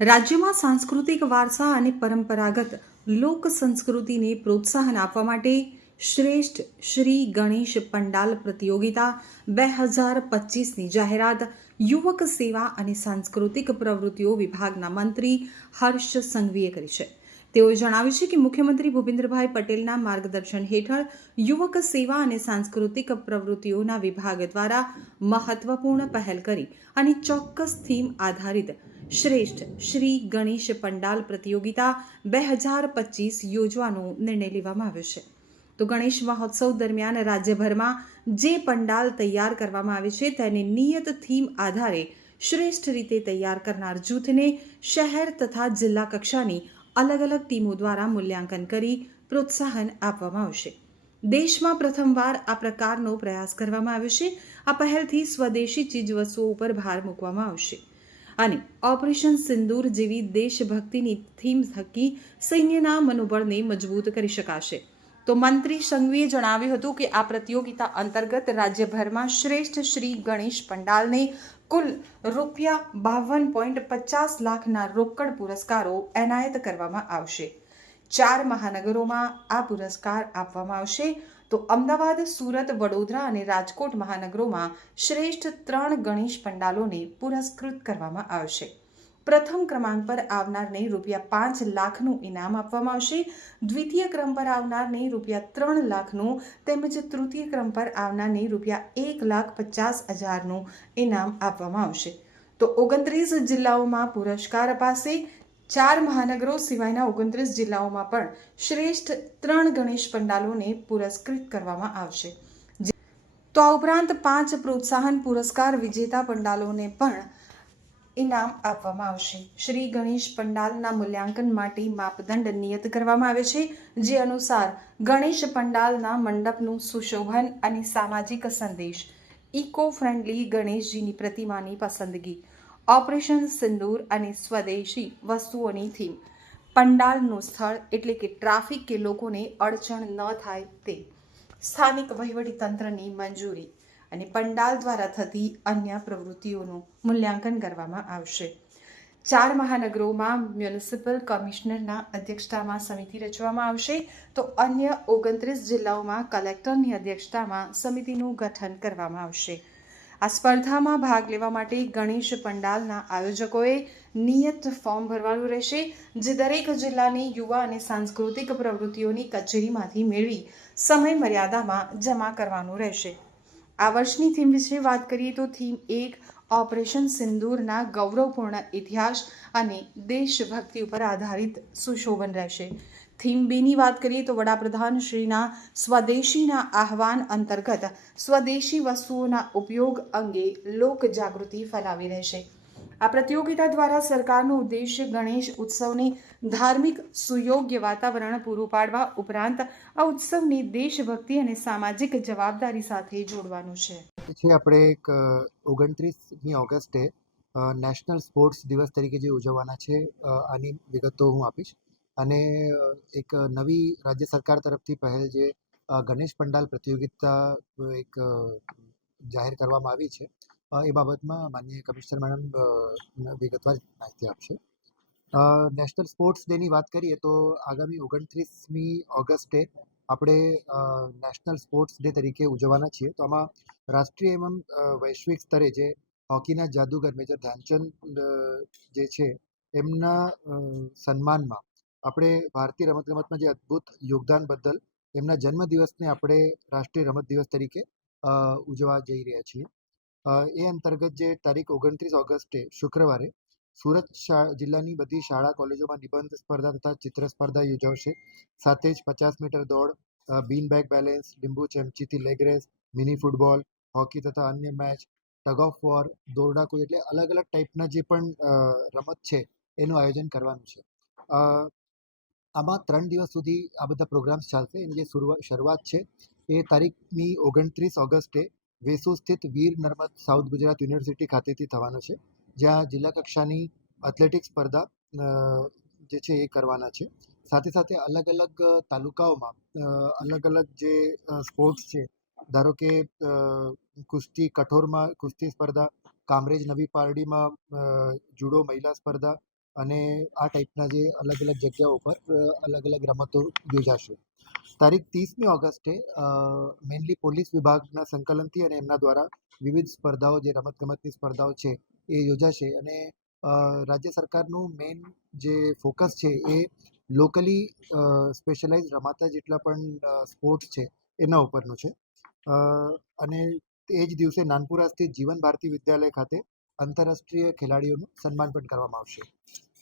રાજ્યમાં સાંસ્કૃતિક વારસા અને પરંપરાગત લોક સંસ્કૃતિને પ્રોત્સાહન આપવા માટે શ્રેષ્ઠ શ્રી ગણેશ પંડાલ પ્રતિયોગિતા 2025ની જાહેરાત યુવક સેવા અને સાંસ્કૃતિક પ્રવૃત્તિઓ વિભાગના મંત્રી હર્ષ સંઘવીએ કરી છે. તેઓએ જણાવ્યું છે કે મુખ્યમંત્રી ભૂપેન્દ્રભાઈ પટેલના માર્ગદર્શન હેઠળ યુવક સેવા અને સાંસ્કૃતિક પ્રવૃત્તિઓના વિભાગ દ્વારા મહત્વપૂર્ણ પહેલ કરી અને ચોક્કસ થીમ આધારિત શ્રેષ્ઠ શ્રી ગણેશ પંડાલ પ્રતિયોગિતા 2025 યોજવાનો નિર્ણય લેવામાં આવ્યો છે. તો ગણેશ મહોત્સવ દરમિયાન રાજ્યભરમાં જે પંડાલ તૈયાર કરવામાં આવે છે તેને નિયત થીમ આધારે શ્રેષ્ઠ રીતે તૈયાર કરનાર જૂથને શહેર તથા જિલ્લા કક્ષાની અલગ અલગ ટીમો દ્વારા મૂલ્યાંકન કરી પ્રોત્સાહન આપવામાં આવશે. દેશમાં પ્રથમવાર આ પ્રકારનો પ્રયાસ કરવામાં આવ્યો છે. આ પહેલથી સ્વદેશી ચીજવસ્તુઓ ઉપર ભાર મૂકવામાં આવશે અને ઓપરેશન સિંદૂર જેવી દેશભક્તિની થીમ થકી સૈન્યના મનોબળને મજબૂત કરી શકાશે. તો મંત્રી સંઘવીએ જણાવ્યું હતું કે આ પ્રતિયોગિતા અંતર્ગત રાજ્યભરમાં શ્રેષ્ઠ શ્રી ગણેશ પંડાલને કુલ ₹52.50 લાખના રોકડ પુરસ્કારો એનાયત કરવામાં આવશે. 4 મહાનગરોમાં આ પુરસ્કાર આપવામાં આવશે. તો અમદાવાદ, સુરત, વડોદરા અને રાજકોટ મહાનગરોમાં શ્રેષ્ઠ 3 ગણેશ પંડાલોને પુરસ્કૃત કરવામાં આવશે. પ્રથમ ક્રમાંક પર આવનારને ₹5 લાખનું ઇનામ આપવામાં આવશે. દ્વિતીય ક્રમ પર આવનારને ₹3 લાખનું તેમજ તૃતીય ક્રમ પર આવનારને ₹1,50,000નું ઇનામ આપવામાં આવશે. તો 29 જિલ્લાઓમાં પુરસ્કાર અપાશે. 4 મહાનગરો સિવાયના 29 જિલ્લાઓમાં પણ શ્રેષ્ઠ 3 ગણેશ પંડાલોને પુરસ્કૃત કરવામાં આવશે. તો આ ઉપરાંત 5 પ્રોત્સાહન પુરસ્કાર વિજેતા પંડાલોને પણ ઇનામ આપવામાં આવશે. શ્રી ગણેશ પંડાલના મૂલ્યાંકન માટે માપદંડ નિયત કરવામાં આવે છે, જે અનુસાર ગણેશ પંડાલના મંડપનું સુશોભન અને સામાજિક સંદેશ, ઇકો ફ્રેન્ડલી ગણેશજીની પ્રતિમાની પસંદગી, ઓપરેશન સિંદૂર અને સ્વદેશી વસ્તુઓની થીમ, પંડાલનું સ્થળ એટલે કે ટ્રાફિક કે લોકોને અડચણ ન થાય તે, સ્થાનિક વહીવટીતંત્રની મંજૂરી અને પંડાલ દ્વારા થતી અન્ય પ્રવૃત્તિઓનું મૂલ્યાંકન કરવામાં આવશે. 4 મહાનગરોમાં મ્યુનિસિપલ કમિશનરના અધ્યક્ષતામાં સમિતિ રચવામાં આવશે. તો અન્ય 29 જિલ્લાઓમાં કલેક્ટરની અધ્યક્ષતામાં સમિતિનું ગઠન કરવામાં આવશે. આ સ્પર્ધામાં ભાગ લેવા માટે ગણેશ પંડાલના આયોજકોએ નિયત ફોર્મ ભરવાનું રહેશે, જે દરેક જિલ્લાની યુવા અને સાંસ્કૃતિક પ્રવૃત્તિઓની કચેરીમાંથી મેળવી સમય મર્યાદામાં જમા કરવાનું રહેશે. આ વર્ષની થીમ વિશે વાત કરીએ તો થીમ 1 ઓપરેશન સિંદૂરના ગૌરવપૂર્ણ ઇતિહાસ અને દેશભક્તિ ઉપર આધારિત સુશોભન રહેશે. થીમ 2ની વાત કરીએ તો વડાપ્રધાન શ્રીના સ્વદેશીના આહવાન અંતર્ગત સ્વદેશી વસ્તુઓના ઉપયોગ અંગે લોક જાગૃતિ ફેલાવી રહેશે. આ પ્રતિયોગિતા દ્વારા સરકારનો ઉદ્દેશ્ય ગણેશ ઉત્સવને ધાર્મિક સુયોગ્ય વાતાવરણ પૂરું પાડવા ઉપરાંત આ ઉત્સવને દેશભક્તિ અને સામાજિક જવાબદારી સાથે જોડવાનું છે. આપણે એક 29મી ઓગસ્ટે નેશનલ સ્પોર્ટ્સ દિવસ તરીકે જે ઉજવવાના છે આની વિગતો હું આપીશ. અને એક નવી રાજ્ય સરકાર તરફથી પહેલ જે ગણેશ પંડાલ પ્રતિયોગિતા એક જાહેર કરવામાં આવી છે એ બાબતમાં માનનીય કમિશનર મેડમ વિગતવાર માહિતી આપશે. નેશનલ સ્પોર્ટ્સ ડેની વાત કરીએ તો આગામી 29મી ઓગસ્ટે આપણે નેશનલ સ્પોર્ટ્સ ડે તરીકે ઉજવવાના છીએ. તો આમાં રાષ્ટ્રીય એવં વૈશ્વિક સ્તરે જે હોકીના જાદુગર મેજર ધ્યાનચંદ જે છે એમના સન્માનમાં આપણે ભારતીય રમતગમતમાં જે અદ્ભુત યોગદાન બદલ એમના જન્મદિવસને આપણે રાષ્ટ્રીય રમત દિવસ તરીકે ઉજવવા જઈ રહ્યા છીએ. એ અંતર્ગત જે તારીખ 29 ઓગસ્ટે શુક્રવારે સુરત જિલ્લાની બધી શાળા કોલેજોમાં નિબંધ સ્પર્ધા તથા ચિત્ર સ્પર્ધા યોજાશે. સાથે જ 50 મીટર દોડ, બીન બેગ બેલેન્સ, લીંબુ ચમચીથી leg race, mini football, hockey તથા અન્ય મેચ, ટગ ઓફ વોર, દોરડા કૂદ એટલે અલગ અલગ ટાઈપના જે પણ રમત છે એનું આયોજન કરવાનું છે. આમાં 3 દિવસ સુધી આ બધા પ્રોગ્રામ્સ ચાલશે. એની જે શરૂઆત છે એ તારીખની 29 ઓગસ્ટે વેસુ સ્થિત વીર નર્મદ સાઉથ ગુજરાત યુનિવર્સિટી ખાતેથી થવાનો છે, જ્યાં જિલ્લા કક્ષાની એથ્લેટિક્સ સ્પર્ધા જે છે એ કરવાના છે. સાથે સાથે અલગ અલગ તાલુકાઓમાં અલગ અલગ જે સ્પોર્ટ્સ છે, ધારો કે કુસ્તી કઠોરમાં કુસ્તી સ્પર્ધા, કામરેજ નવી પારડીમાં જુડો મહિલા સ્પર્ધા, અને આ ટાઈપના જે અલગ અલગ જગ્યાઓ પર અલગ અલગ રમતો યોજાશે. તારીખ 30મી ઓગસ્ટે મેઇનલી પોલીસ વિભાગના સંકલનથી અને એમના દ્વારા વિવિધ સ્પર્ધાઓ જે રમતગમતની સ્પર્ધાઓ છે એ યોજાશે. અને રાજ્ય સરકારનું મેઇન જે ફોકસ છે એ લોકલી સ્પેશિયલાઇઝ રમાતા જેટલા પણ સ્પોર્ટ્સ છે એના ઉપરનું છે. અને એ જ દિવસે નાનપુરા સ્થિત જીવન ભારતી વિદ્યાલય ખાતે આંતરરાષ્ટ્રીય ખેલાડીઓનું સન્માન પણ કરવામાં આવશે.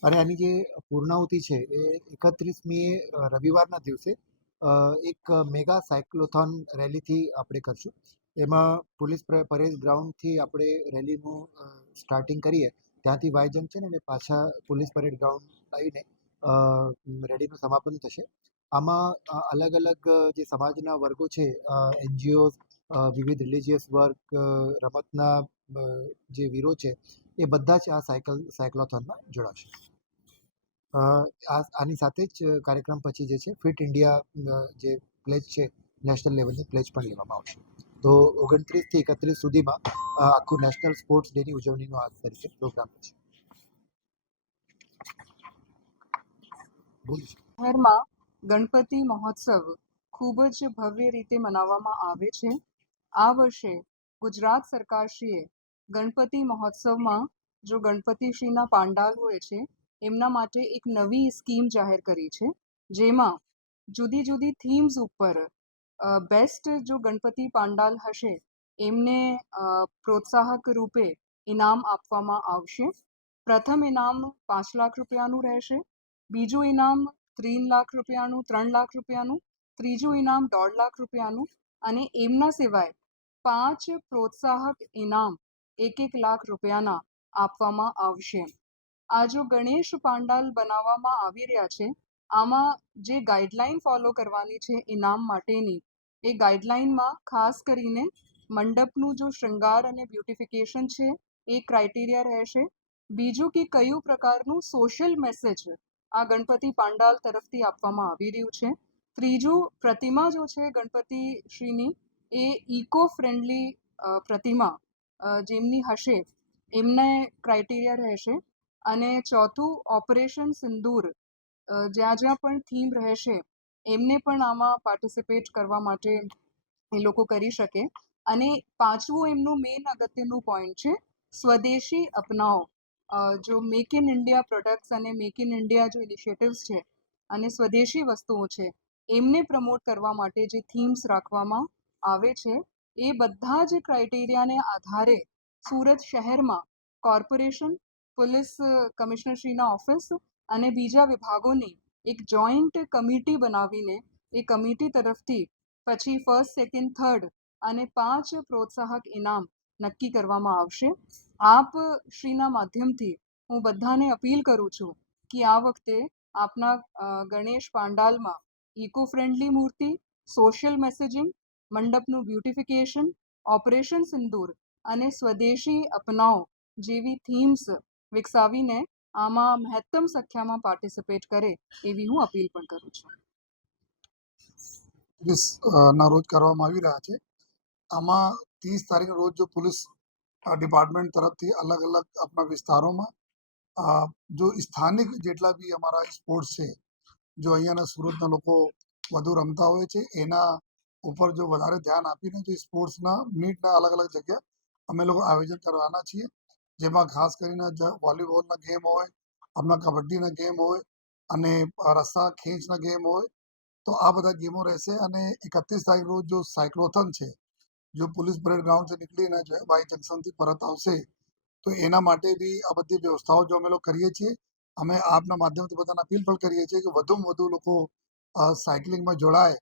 અને આની જે પૂર્ણાહુતિ છે એ 31મીએ રવિવારના દિવસે એક મેગા સાયક્લોથોન રેલીથી આપણે કરશું. એમાં પોલીસ પરેડ ગ્રાઉન્ડથી આપણે રેલીનું સ્ટાર્ટિંગ કરીએ, ત્યાંથી વાય જંકશન અને પાછા પોલીસ પરેડ ગ્રાઉન્ડ આવીને રેલીનું સમાપન થશે. આમાં અલગ અલગ જે સમાજના વર્ગો છે, એનજીઓ, વિવિધ રિલિજિયસ વર્ગ, રમતના જે વીરો છે એ બધા જ આ સાયક્લોથોનમાં જોડાશે. આની સાથે જ કાર્યક્રમ પછી જે છે ફિટ ઇન્ડિયા જે પ્લેજ છે નેશનલ લેવલની પ્લેજ પણ લેવામાં આવશે. તો 29થી 31 સુધીમાં આખું નેશનલ સ્પોર્ટ્સ ડેની ઉજવણીનો આ તરીકે પ્રોગ્રામ છે. શહેરમાં ગણપતિ મહોત્સવ ખૂબ જ ભવ્ય રીતે મનાવવામાં આવે છે. આ વર્ષે ગુજરાત સરકારશ્રીએ ગણપતિ મહોત્સવમાં જો ગણપતિશ્રીના પાંડાલ હોય છે એમના માટે એક નવી સ્કીમ જાહેર કરી છે, જેમાં જુદી જુદી થીમ્સ ઉપર બેસ્ટ જો ગણપતિ પાંડાલ હશે એમને પ્રોત્સાહક રૂપે ઇનામ આપવામાં આવશે. પ્રથમ ઇનામ 5 લાખ રૂપિયાનું રહેશે, બીજું ઇનામ 3 લાખ રૂપિયાનું, 3 લાખ રૂપિયાનું, ત્રીજું ઇનામ 1.5 લાખ રૂપિયાનું અને એમના સિવાય 5 પ્રોત્સાહક ઇનામ 1-1 લાખ રૂપિયાના આપવામાં આવશે. આ જો ગણેશ પાંડાલ બનાવવામાં આવી રહ્યા છે, આમાં જે ગાઈડલાઈન ફોલો કરવાની છે ઇનામ માટેની, એ ગાઈડલાઈનમાં ખાસ કરીને મંડપનું જો શૃંગાર અને બ્યુટિફિકેશન છે એ ક્રાઇટેરિયા રહેશે. બીજું કે કયું પ્રકારનું સોશિયલ મેસેજ આ ગણપતિ પાંડાલ તરફથી આપવામાં આવી રહ્યું છે. ત્રીજું, પ્રતિમા જો છે ગણપતિ શ્રીની એ ઇકો ફ્રેન્ડલી પ્રતિમા જેમની હશે એમને ક્રાઇટેરિયા રહેશે. અને ચોથું, ઓપરેશન સિંદૂર જ્યાં જ્યાં પણ થીમ રહેશે એમને પણ આમાં પાર્ટિસિપેટ કરવા માટે એ લોકો કરી શકે. અને પાંચમું એમનું મેઇન અગત્યનું પોઈન્ટ છે સ્વદેશી અપનાવો. જો મેક ઇન ઇન્ડિયા પ્રોડક્ટ્સ અને મેક ઇન ઇન્ડિયા જો ઇનિશિયેટિવ્સ છે અને સ્વદેશી વસ્તુઓ છે એમને પ્રમોટ કરવા માટે જે થીમ્સ રાખવામાં આવે છે એ બધા જ ક્રાઇટેરિયાને આધારે સુરત શહેરમાં કોર્પોરેશન, પોલીસ કમિશનરશ્રીના ઓફિસ અને બીજા વિભાગોની એક જોઈન્ટ કમિટી બનાવીને એ કમિટી તરફથી પછી 1st, 2nd, 3rd અને 5 પ્રોત્સાહક ઇનામ નક્કી કરવામાં આવશે. આપ શ્રીના માધ્યમથી હું બધાને અપીલ કરું છું કે આ વખતે આપના ગણેશ પાંડાલમાં ઇકો ફ્રેન્ડલી મૂર્તિ, સોશિયલ મેસેજિંગ, મંડપનું બ્યુટિફિકેશન, ઓપરેશન સિંદૂર અને સ્વદેશી અપનાવો જેવી થીમ્સ વિકસાવીને આમાં મહત્તમ સંખ્યામાં પાર્ટિસિપેટ કરે એવી હું અપીલ પણ કરું છું. ના રોજ કરવામાં આવી રહ્યા છે. આમાં 30 તારીખના રોજ જો પોલીસ ડિપાર્ટમેન્ટ તરફથી અલગ અલગ આપણા વિસ્તારોમાં જો સ્થાનિક જેટલા બી અમારા સ્પોર્ટ્સ છે, જો અહીંયાના સુરતના લોકો વધુ રમતા હોય છે એના ઉપર જો વધારે ધ્યાન આપીને જો સ્પોર્ટ્સના મીટના અલગ અલગ જગ્યા અમે લોકો આયોજન કરવાના છીએ, જેમાં ખાસ કરીને વોલીબોલના ગેમ હોય, આપણા કબડ્ડીના ગેમ હોય અને રસ્સા ખેંચના ગેમ હોય, તો આ બધા ગેમો રહેશે. અને 31 તારીખ રોજ જો સાયક્લોથોન છે, જો પોલીસ પરેડ ગ્રાઉન્ડથી નીકળીને જો વાય જંકશનથી પરત આવશે, તો એના માટે બી આ બધી વ્યવસ્થાઓ જો અમે લોકો કરીએ છીએ. અમે આપના માધ્યમથી બધાને અપીલ પણ કરીએ છીએ કે વધુમાં વધુ લોકો સાયકલિંગમાં જોડાય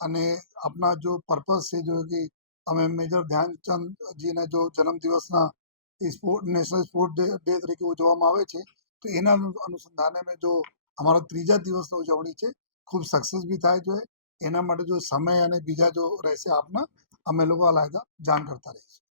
અને આપણા જો પર્પઝ છે જો કે અમે મેજર ધ્યાનચંદજીના જો જન્મદિવસના નેશનલ સ્પોર્ટ ડે તરીકે ઉજવવામાં આવે છે, તો એના અનુસંધાને મેં જો અમારા 3જા દિવસની ઉજવણી છે ખૂબ સક્સેસ બી થાય જોઈએ. એના માટે જો સમય અને બીજા જો રહેશે આપના અમે લોકો અલાયદા જાણ કરતા રહીશું.